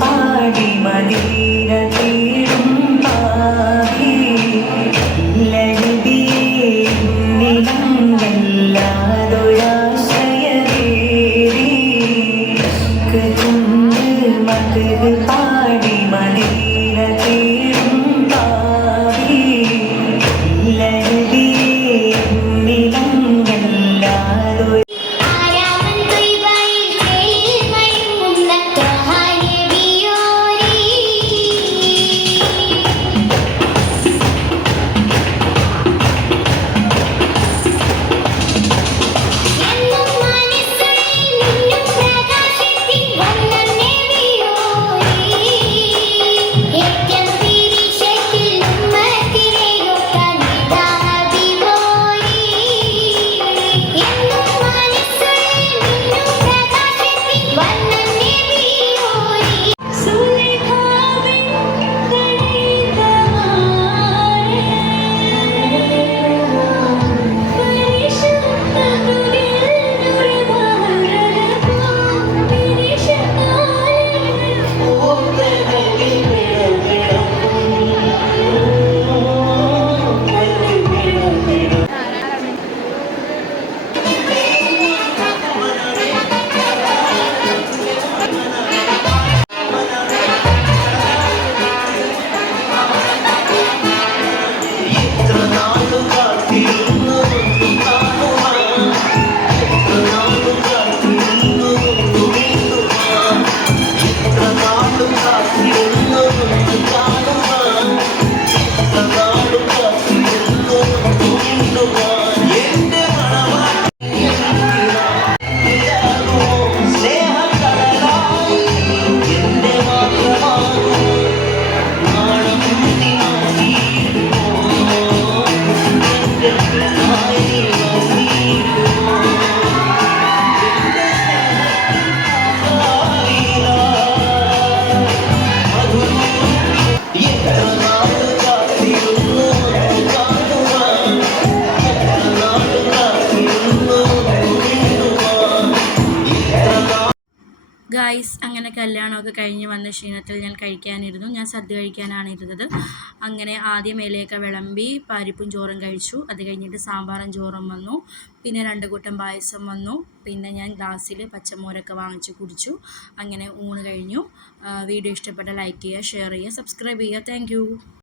പാടി Medina guys അങ്ങനെ കല്യാണമൊക്കെ കഴിഞ്ഞ് വന്ന ക്ഷീണത്തിൽ ഞാൻ കഴിക്കാനിരുന്നു. ഞാൻ സദ്യ കഴിക്കാനാണ് ഇരുന്നത് അങ്ങനെ ആദ്യം ഇലയൊക്കെ വിളമ്പി പരിപ്പും ചോറും കഴിച്ചു. അത് കഴിഞ്ഞിട്ട് സാമ്പാറും ചോറും വന്നു. പിന്നെ രണ്ട് കൂട്ടം പായസം വന്നു. പിന്നെ ഞാൻ ഗ്ലാസ്സിൽ പച്ചമോരൊക്കെ വാങ്ങിച്ച് കുടിച്ചു. അങ്ങനെ ഊണ് കഴിഞ്ഞു. വീഡിയോ ഇഷ്ടപ്പെട്ട ലൈക്ക് ചെയ്യുക ഷെയർ ചെയ്യുക സബ്സ്ക്രൈബ് ചെയ്യുക. താങ്ക്